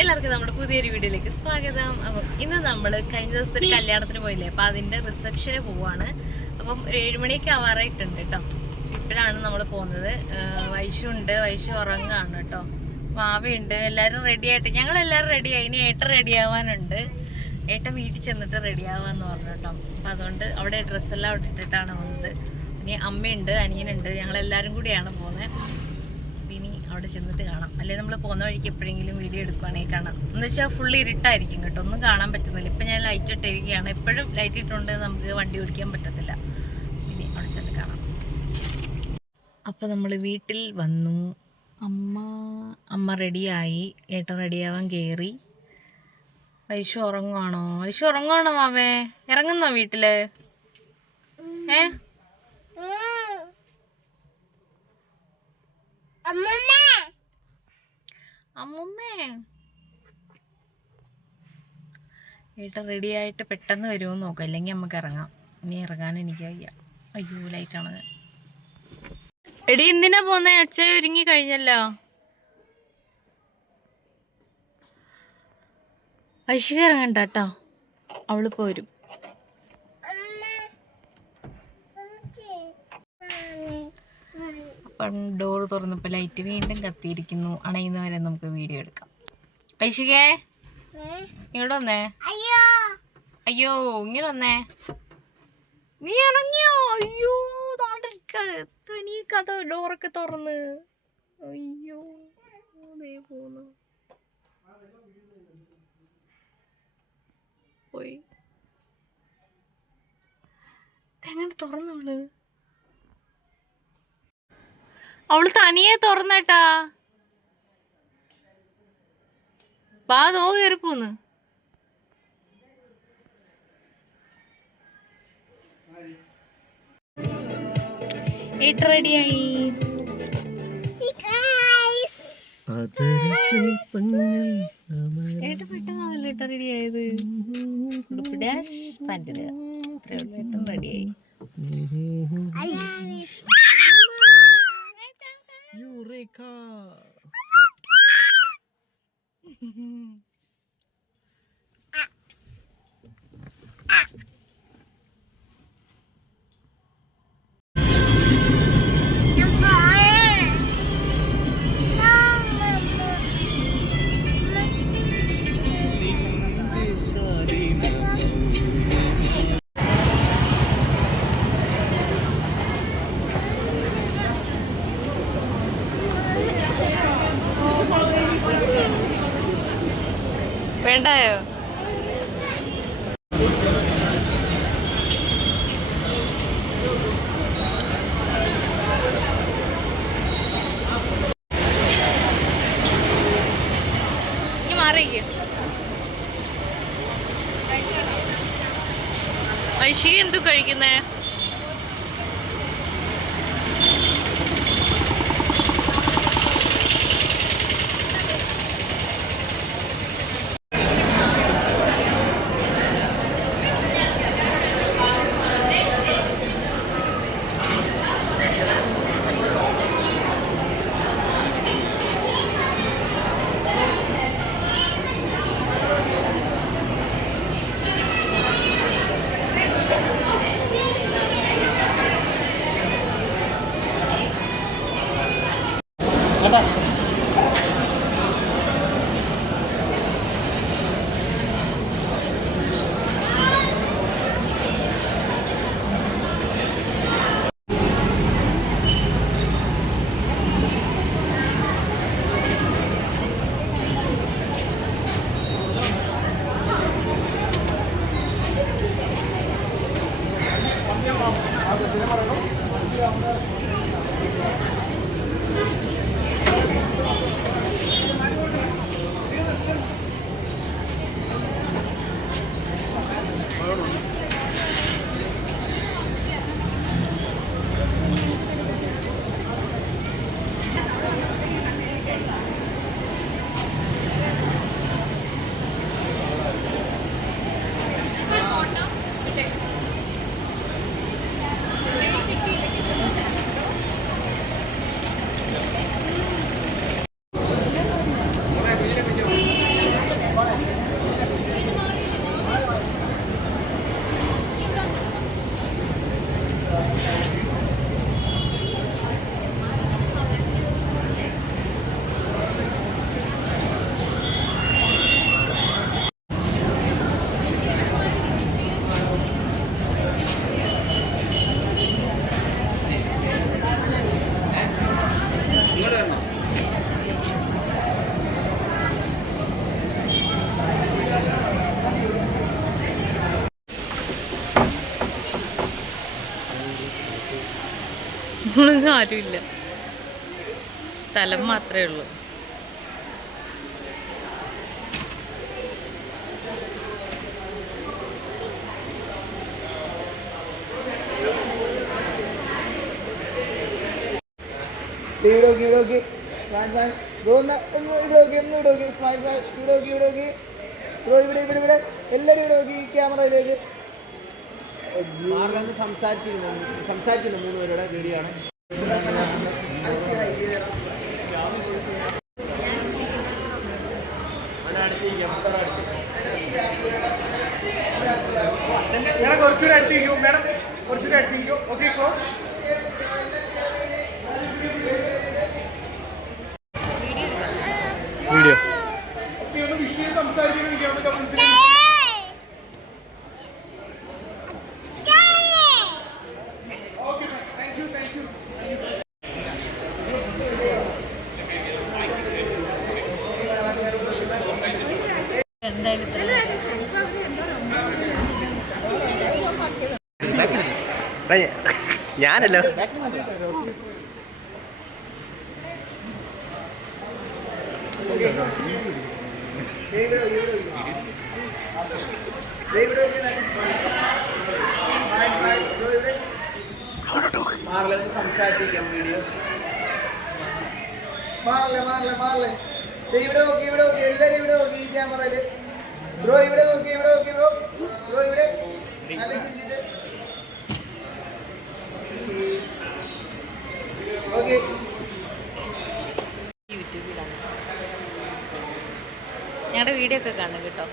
എല്ലാവർക്കും നമ്മുടെ പുതിയൊരു വീഡിയോയിലേക്ക് സ്വാഗതം. അപ്പം ഇന്ന് നമ്മൾ കഴിഞ്ഞ ദിവസം ഒരു കല്യാണത്തിന് പോയില്ലേ, അപ്പം അതിൻ്റെ റിസപ്ഷന് പോവാണ്. അപ്പം ഒരു 7 മണിയൊക്കെ ആവാറായിട്ടുണ്ട് കേട്ടോ. ഇപ്പോഴാണ് നമ്മൾ പോകുന്നത്. വൈഷു ഉണ്ട്, വൈഷു ഉറങ്ങാണ് കേട്ടോ. വാവയുണ്ട്, എല്ലാവരും റെഡി ആയിട്ട്, ഞങ്ങളെല്ലാവരും റെഡിയായി. ഇനി ഏട്ടൻ റെഡി ആവാനുണ്ട്. ഏട്ടൻ വീട്ടിൽ ചെന്നിട്ട് റെഡി ആവാന്ന് പറഞ്ഞു കേട്ടോ. അപ്പം അതുകൊണ്ട് അവിടെ ഡ്രസ്സെല്ലാം അവിടെ ഇട്ടിട്ടാണ് വന്നത്. ഇനി അമ്മയുണ്ട്, അനിയനുണ്ട്, ഞങ്ങളെല്ലാവരും കൂടിയാണ് പോകുന്നത്. അവിടെ ചെന്നിട്ട് കാണാം. അല്ലെങ്കിൽ നമ്മൾ പോകുന്ന വഴിക്ക് എപ്പോഴെങ്കിലും വീഡിയോ എടുക്കുവാണെങ്കിൽ കാണാം. എന്ന് വെച്ചാൽ ഫുള്ള് ഇരുട്ടായിരിക്കും കേട്ടോ, ഒന്നും കാണാൻ പറ്റുന്നില്ല. ഇപ്പം ഞാൻ ലൈറ്റ് ഇട്ടിരിക്കുകയാണ്. എപ്പോഴും ലൈറ്റ് ഇട്ടുകൊണ്ട് നമുക്ക് വണ്ടി ഓടിക്കാൻ പറ്റത്തില്ല. ഇനി അവിടെ ചെന്ന് കാണാം. അപ്പോൾ നമ്മൾ വീട്ടിൽ വന്നു. അമ്മ റെഡിയായി, ഏട്ടൻ റെഡിയാവാൻ കയറി. വൈഷു ഉറങ്ങുവാണോ? വൈഷു ഉറങ്ങുവാണോ മാവേ? ഇറങ്ങുന്നോ വീട്ടില്? അമ്മുമ്മേ, ഏട്ടൻ റെഡി ആയിട്ട് പെട്ടെന്ന് വരുമോ നോക്കാം, അല്ലെങ്കിൽ നമുക്ക് ഇറങ്ങാം. ഇനി ഇറങ്ങാൻ എനിക്ക് വയ്യ. അയ്യോ, ലൈറ്റാണ്. എടി എന്തിനാ പോന്നേ? അച്ഛ ഒരുങ്ങി കഴിഞ്ഞല്ലോ. ഐശിക ഇറങ്ങണ്ട കേട്ടോ, അവള് പോരും. അപ്പം ഡോർ തുറന്നപ്പോൾ ലൈറ്റ് വീണ്ടും കത്തിയിരിക്കുന്നു. അണയുന്നവരെ നമുക്ക് വീഡിയോ എടുക്കാം. ഐശികേ, ഇങ്ങോട്ട് വന്നേ. അയ്യോ, ഇങ്ങനെ വന്നേ. നീ ഇറങ്ങിയോ? അയ്യോ, നീ കഥ ഡോറൊക്കെ തുറന്ന്. അയ്യോ, പോന്നു പോയി. എങ്ങനെ തുറന്നോള്? അവള് തനിയെ തുറന്നേട്ടാ. വാ, നോ കയറിപ്പോന്ന്. ഏട്ട റെഡിയായി. ഏട്ട പെട്ടെന്നാണല്ലോ ഏട്ട റെഡിയായത്. ഡാഷ് പാൻറ് ഏട്ടൻ റെഡിയായി. Eureka! വേണ്ടായോ? ഇനി മാറിയിരിക്കും. ഐശി എന്തു കഴിക്കുന്നേ? ആരുമില്ല, സ്ഥലം മാത്രമേ ഉള്ളൂ. എല്ലാരും ഇവിടെ നോക്കി ക്യാമറയിലേക്ക് സംസാരിച്ചിരുന്നു 3 പേരുടെ വീഡിയോ ആണ്. കുറച്ചുകൂടെ അടുത്തിരിക്കും മാഡം, കുറച്ചുകൂടെ അടുത്തിരിക്കും. ഓക്കെ, വീഡിയോ ഒന്ന് വിഷയം സംസാരിച്ചിരിക്കാം. ഞാനല്ലോ സംസാരിച്ചിരിക്കാം. വീഡിയോ മാറില്ലേ ഇവിടെ നോക്കി എല്ലാരും ഇവിടെ നോക്കി ഈ ക്യാമറയില്. ബ്രോ ഇവിടെ നോക്കി ബ്രോ ഇവിടെ നല്ല ചിരിച്ചിട്ട്. ഓക്കെ, യൂട്യൂബിലാണ് ഞങ്ങളുടെ വീഡിയോ ഒക്കെ കാണും കേട്ടോ.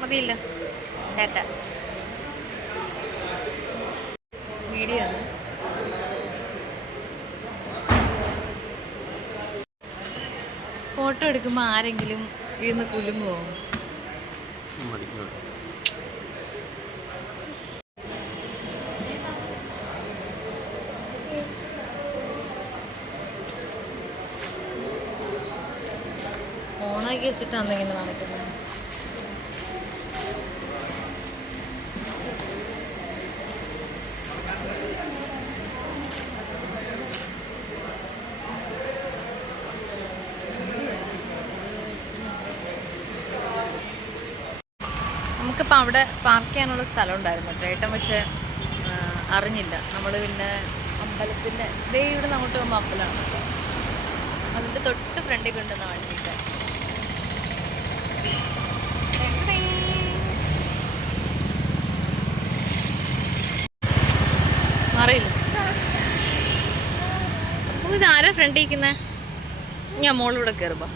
മതിയില്ല, ടാറ്റ. വീഡിയോ ആണ്. ഫോട്ടോ എടുക്കുമ്പോൾ ആരെങ്കിലും ഇരുന്ന് കുലുങ്ങുമോ? ഓണാക്കി വെച്ചിട്ടാണ് ഇങ്ങനെ നടക്കുന്നത്. നമുക്കിപ്പോൾ അവിടെ പാർക്ക് ചെയ്യാനുള്ള സ്ഥലം ഉണ്ടായിരുന്നു കേട്ടോ ഏട്ടൻ, പക്ഷെ അറിഞ്ഞില്ല. നമ്മൾ പിന്നെ അമ്പലത്തിൻ്റെ ഇവിടെ അങ്ങോട്ട് പോകുമ്പോൾ അമ്പലമാണ് കേട്ടോ, അതിൻ്റെ തൊട്ട് ഫ്രണ്ടിൽ കൊണ്ടുവന്ന വണ്ടിയിട്ട് അറിയില്ല. ഇതാരാ ഫ്രണ്ട് ഇരിക്കുന്നേ? ഞാൻ മോളിലൂടെ കയറുമ്പോ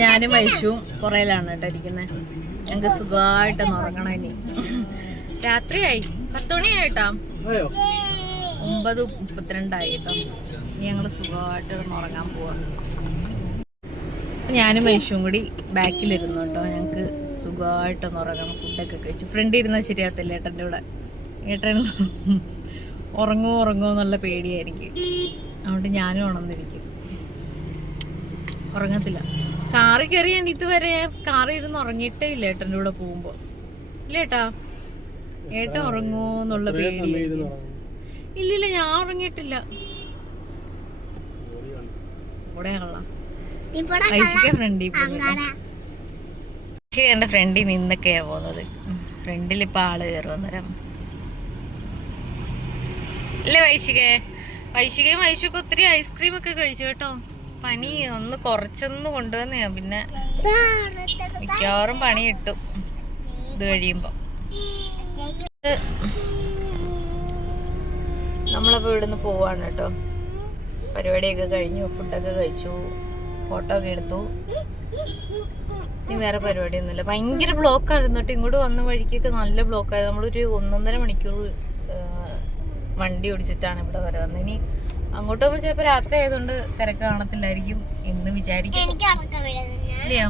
ഞാനും വൈശുവും പുറയിലാണ് കേട്ടോ ഇരിക്കുന്നത്. ഞങ്ങൾക്ക് സുഖമായിട്ടൊന്ന് ഉറങ്ങണം. ഇനി രാത്രിയായി, 10 മണിയായിട്ടോ, 9:32 കേട്ടോ. ഇനി ഞങ്ങൾ സുഖമായിട്ടൊന്ന് ഉറങ്ങാൻ പോവാം. ഞാനും വൈശുവും കൂടി ബാക്കിലിരുന്നു കേട്ടോ. ഞങ്ങൾക്ക് സുഖമായിട്ടൊന്ന് ഉറങ്ങണം. ഫുഡൊക്കെ കഴിച്ചു. ഫ്രണ്ട് ഇരുന്നാൽ ശരിയാകത്തില്ല ഏട്ടൻ്റെ കൂടെ. ഏട്ടൻ ഉറങ്ങുമോ എന്നുള്ള പേടിയായിരിക്കും. അതുകൊണ്ട് ഞാനും ഉണർന്നിരിക്കും, ഉറങ്ങത്തില്ല. കാറിൽ കയറി ഞാൻ ഇതുവരെ കാറിൽ ഇരുന്ന് ഉറങ്ങിയിട്ടേ ഇല്ല ഏട്ടൻ്റെ കൂടെ പോകുമ്പോൾ. ഇല്ല ഏട്ടാ, ഏട്ടൻ ഉറങ്ങുമോ എന്നുള്ള പേടിയായിരിക്കും. ഇല്ലില്ല, ഞാൻ ഉറങ്ങിയിട്ടില്ല. ഇവിടെയാണല്ലോ ഫ്രണ്ടിൽ പോകുന്നത്. ശരി, എൻ്റെ ഫ്രണ്ടിൽ നിന്നൊക്കെയാ പോകുന്നത്. ഫ്രണ്ടിൽ ഇപ്പം ആള് കയറും അന്നേരം. അല്ലേ വൈശികയും വൈശുക്ക് ഒത്തിരി ഐസ്ക്രീം ഒക്കെ കഴിച്ചു കേട്ടോ. പനി ഒന്ന് കുറച്ചൊന്ന് കൊണ്ടുവന്ന് ഞാൻ പിന്നെ മിക്കവാറും പണി കിട്ടും ഇത് കഴിയുമ്പോ. നമ്മളപ്പോൾ ഇവിടുന്ന് പോവാണ് കേട്ടോ. പരിപാടിയൊക്കെ കഴിഞ്ഞു, ഫുഡൊക്കെ കഴിച്ചു, ഫോട്ടോ ഒക്കെ എടുത്തു. ഇനി വേറെ പരിപാടിയൊന്നുമില്ല. ഭയങ്കര ബ്ലോക്കായിരുന്നു കേട്ടോ. ഇങ്ങോട്ട് വന്ന വഴിക്കൊക്കെ നല്ല ബ്ലോക്കായിരുന്നു. നമ്മളൊരു 1.5 മണിക്കൂർ വണ്ടി ഓടിച്ചിട്ടാണ് ഇവിടെ വരെ വന്നത്. ഇനി അങ്ങോട്ട് പോകുമ്പോൾ ചിലപ്പോൾ രാത്രി ആയതുകൊണ്ട് തിരക്ക് കാണത്തില്ലായിരിക്കും എന്ന് വിചാരിക്കും. ഇല്ലയോ?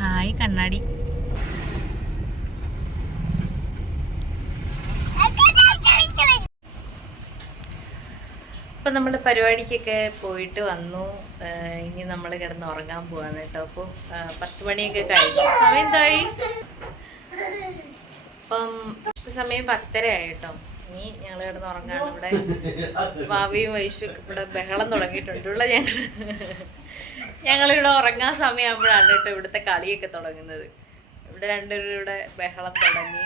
ഹായ് കണ്ണാടി. അപ്പം നമ്മൾ പരിപാടിക്കൊക്കെ പോയിട്ട് വന്നു. ഇനി നമ്മൾ കിടന്ന് ഉറങ്ങാൻ പോവാണ് കേട്ടോ. അപ്പോൾ 10 മണിയൊക്കെ കഴിഞ്ഞു. സമയം എന്തായി? അപ്പം സമയം 10:30 ആയി കേട്ടോ. ഇനി ഞങ്ങൾ കിടന്ന് ഉറങ്ങാണ്. ഇവിടെ ഭാവിയും വൈശ്വൊക്കെ ഇവിടെ ബഹളം തുടങ്ങിയിട്ടുണ്ട്. ഇവിടെ ഞങ്ങളിവിടെ ഉറങ്ങാൻ സമയമാകുമ്പോഴാണ് കേട്ടോ ഇവിടുത്തെ കളിയൊക്കെ തുടങ്ങുന്നത്. ഇവിടെ രണ്ടുപേരുടെ ബഹളം തുടങ്ങി.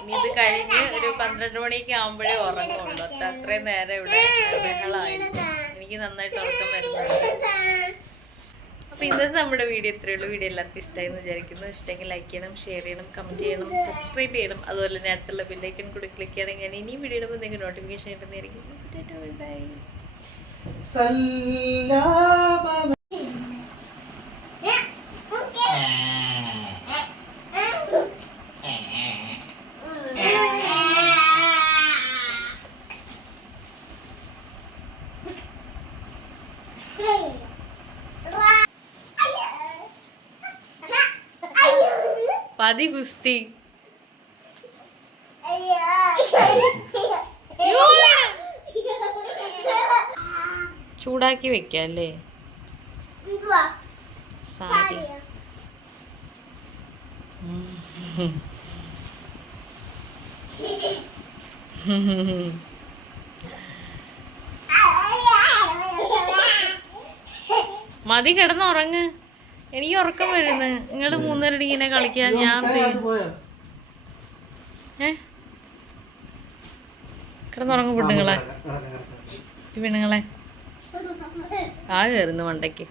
ഇനി ഇത് കഴിഞ്ഞ് ഒരു 12 മണിയൊക്കെ ആകുമ്പോഴേ ഉറങ്ങുള്ളൂ. അത്രയും നേരം ഇവിടെ ബഹളമായിരിക്കും. എനിക്ക് നന്നായിട്ട് ഉറക്കം വരുന്നുണ്ട്. അപ്പോൾ ഇന്നത്തെ നമ്മുടെ വീഡിയോ ഇത്രയേ ഉള്ളൂ. വീഡിയോ എല്ലാവർക്കും ഇഷ്ടമായി എന്ന് വിചാരിക്കുന്നു. ഇഷ്ടമെങ്കിൽ ലൈക്ക് ചെയ്യണം, ഷെയർ ചെയ്യണം, കമൻറ്റ് ചെയ്യണം, സബ്സ്ക്രൈബ് ചെയ്യണം. അതുപോലെ തന്നെ അടുത്തുള്ള ബെല്ലൈക്കൺ കൂടി ക്ലിക്ക് ചെയ്യണമെങ്കിൽ ഞാൻ ഇനിയും വീഡിയോ ഇടുമ്പോൾ നിങ്ങൾക്ക് നോട്ടിഫിക്കേഷൻ കിട്ടുന്നതായിരിക്കും. ബൈ. പതി ഗുസ്തി ചൂടാക്കി വെക്കാം അല്ലേ സാരി. മതി കിടന്നുറങ്ങ്. എനിക്ക് ഉറക്കം വരുന്നു. നിങ്ങൾ 3:30 ഇങ്ങനെ കളിക്കാൻ ഞാൻ കിടന്നുറങ്ങും. പെണ്ണുങ്ങളെ ആ കയറുന്നു മണ്ടയ്ക്ക്.